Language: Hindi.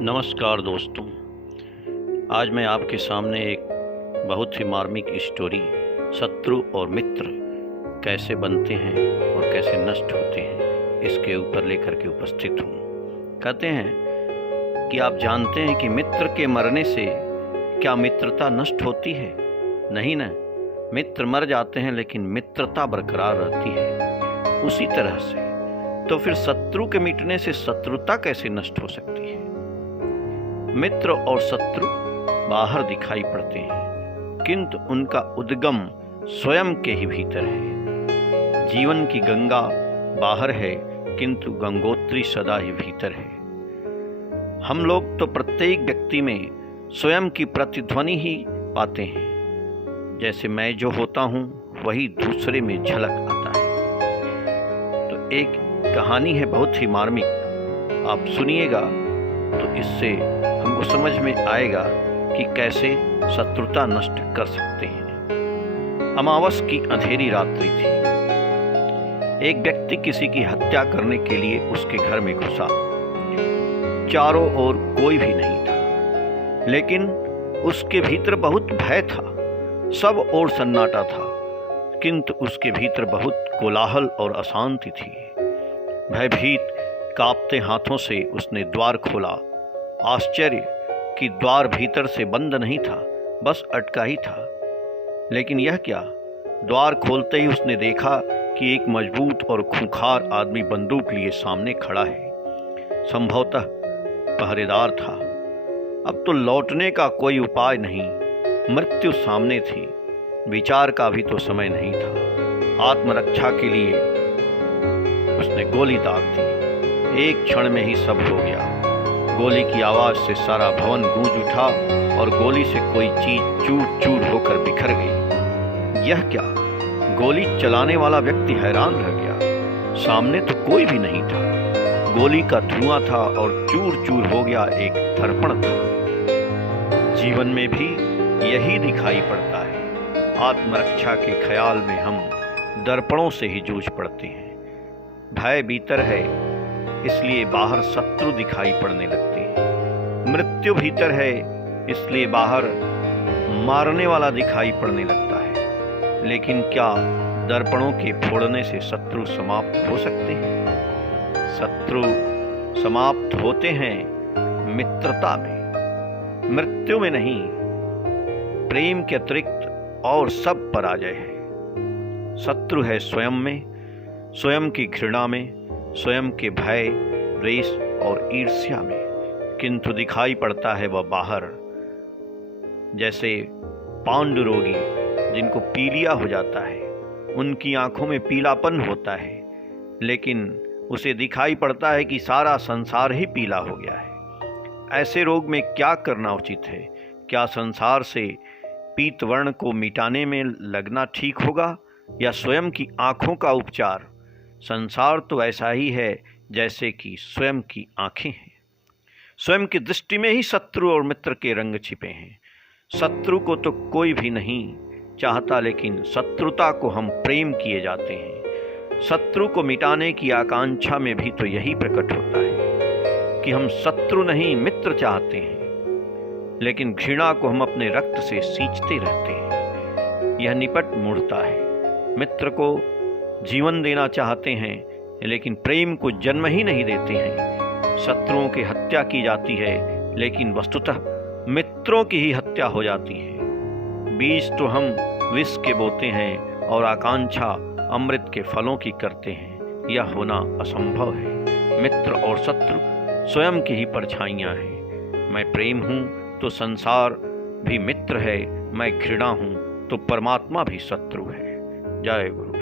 नमस्कार दोस्तों, आज मैं आपके सामने एक बहुत ही मार्मिक स्टोरी शत्रु और मित्र कैसे बनते हैं और कैसे नष्ट होते हैं इसके ऊपर लेकर के उपस्थित हूँ। कहते हैं कि आप जानते हैं कि मित्र के मरने से क्या मित्रता नष्ट होती है? नहीं ना, मित्र मर जाते हैं लेकिन मित्रता बरकरार रहती है। उसी तरह से तो फिर शत्रु के मिटने से शत्रुता कैसे नष्ट हो सकती है? मित्र और शत्रु बाहर दिखाई पड़ते हैं किंतु उनका उद्गम स्वयं के ही भीतर है। जीवन की गंगा बाहर है किंतु गंगोत्री सदा ही भीतर है। हम लोग तो प्रत्येक व्यक्ति में स्वयं की प्रतिध्वनि ही पाते हैं। जैसे मैं जो होता हूँ वही दूसरे में झलक आता है। तो एक कहानी है बहुत ही मार्मिक, आप सुनिएगा तो इससे हमको समझ में आएगा कि कैसे शत्रुता नष्ट कर सकते हैं। अमावस की अंधेरी रात्रि थी। एक व्यक्ति किसी की हत्या करने के लिए उसके घर में घुसा। चारों ओर कोई भी नहीं था, लेकिन उसके भीतर बहुत भय था। सब ओर सन्नाटा था, किंतु उसके भीतर बहुत कोलाहल और अशांति थी। भयभीत कांपते हाथों से उसने द्वार खोला। आश्चर्य कि द्वार भीतर से बंद नहीं था, बस अटका ही था। लेकिन यह क्या, द्वार खोलते ही उसने देखा कि एक मजबूत और खूंखार आदमी बंदूक लिए सामने खड़ा है। संभवतः पहरेदार था। अब तो लौटने का कोई उपाय नहीं, मृत्यु सामने थी। विचार का भी तो समय नहीं था। आत्मरक्षा के लिए उसने गोली दाग दी। एक क्षण में ही सब हो गया। गोली की आवाज से सारा भवन गूंज उठा और गोली से कोई चीज चूर चूर होकर बिखर गई। यह क्या? गोली चलाने वाला व्यक्ति हैरान रह गया। सामने तो कोई भी नहीं था। गोली का धुआं था और चूर चूर हो गया एक दर्पण था। जीवन में भी यही दिखाई पड़ता है। आत्मरक्षा के ख्याल में हम दर्पणों से ही जूझ पड़ते हैं। भय भीतर है, इसलिए बाहर शत्रु दिखाई पड़ने लगते हैं। मृत्यु भीतर है, इसलिए बाहर मारने वाला दिखाई पड़ने लगता है। लेकिन क्या दर्पणों के फोड़ने से शत्रु समाप्त हो सकते हैं? शत्रु समाप्त होते हैं मित्रता में, मृत्यु में नहीं। प्रेम के अतिरिक्त और सब पराजय है। शत्रु है स्वयं में, स्वयं की घृणा में, स्वयं के भय, द्वेष और ईर्ष्या में, किंतु दिखाई पड़ता है वह बाहर। जैसे पांडु रोगी जिनको पीलिया हो जाता है, उनकी आंखों में पीलापन होता है, लेकिन उसे दिखाई पड़ता है कि सारा संसार ही पीला हो गया है। ऐसे रोग में क्या करना उचित है? क्या संसार से पीतवर्ण को मिटाने में लगना ठीक होगा या स्वयं की आंखों का उपचार? संसार तो ऐसा ही है जैसे कि स्वयं की आंखें हैं। स्वयं की दृष्टि में ही शत्रु और मित्र के रंग छिपे हैं। शत्रु को तो कोई भी नहीं चाहता, लेकिन शत्रुता को हम प्रेम किए जाते हैं। शत्रु को मिटाने की आकांक्षा में भी तो यही प्रकट होता है कि हम शत्रु नहीं मित्र चाहते हैं, लेकिन घृणा को हम अपने रक्त से सींचते रहते हैं। यह निपट मुड़ता है। मित्र को जीवन देना चाहते हैं, लेकिन प्रेम को जन्म ही नहीं देते हैं। शत्रुओं की हत्या की जाती है, लेकिन वस्तुतः मित्रों की ही हत्या हो जाती है। बीज तो हम विष के बोते हैं और आकांक्षा अमृत के फलों की करते हैं। यह होना असंभव है। मित्र और शत्रु स्वयं की ही परछाइयाँ हैं। मैं प्रेम हूँ तो संसार भी मित्र है, मैं घृणा हूँ तो परमात्मा भी शत्रु है। जय गुरु।